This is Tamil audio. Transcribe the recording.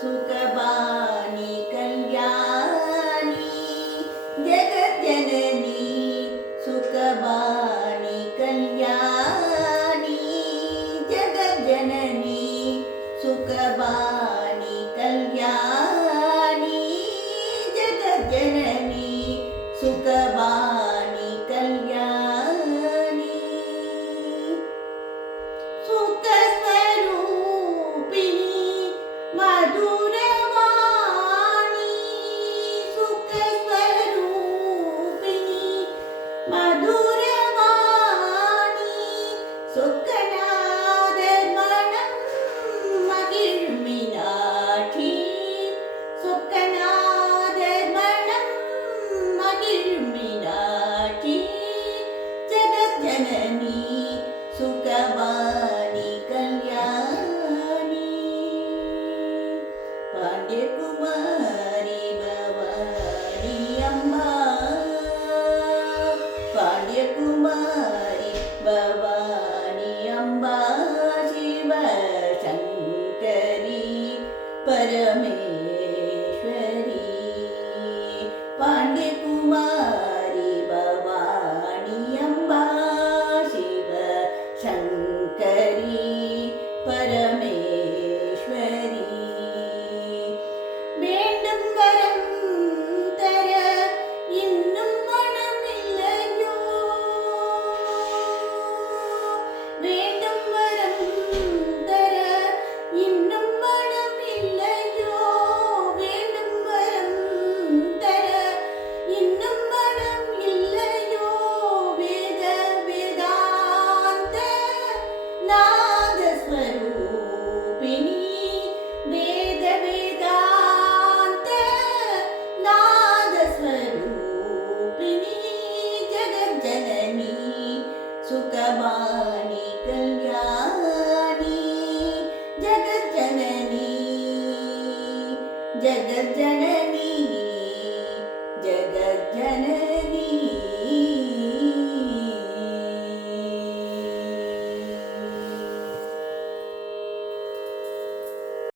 सुखबानी कल्याणी जगज्जननी सुखबानी कल्याणी जगज्जननी सुखबानी कल्याणी जगज्जननी सुखबानी कल्याणी सुखस्वरूपिणी मधुरवाणी सुखस्वरूपिणी मधुरवाणी सुखनादमनं मगिर्मिनाठी सुखनादमनं मगिर्मिनाठी जगज्जननी सुखबानी कल्याणी पाण्ड्यकुमारी भवानी अम्बा पाण्ड्यकुमारी भवानी अम्बा शिव शङ्करी परमेश्वरी पाण्ड्यकुमारी भवानी अम्बा शिव शङ्करी परमेश्वरी வேண்டும் வரம் தர இன்னும் மனமில்லையோ வேண்டும் வரம் தர இன்னும் மனமில்லையோ வேண்டும் வரம் தர இன்னும் மனம் இல்லையோ வேத வேதாந்த நாதஸ்வரூபிணி வேத வேதாந்த नादस्वरूपिणी जगज्जननी सुखबानी कल्याणी जगज्जननी जगज्जननी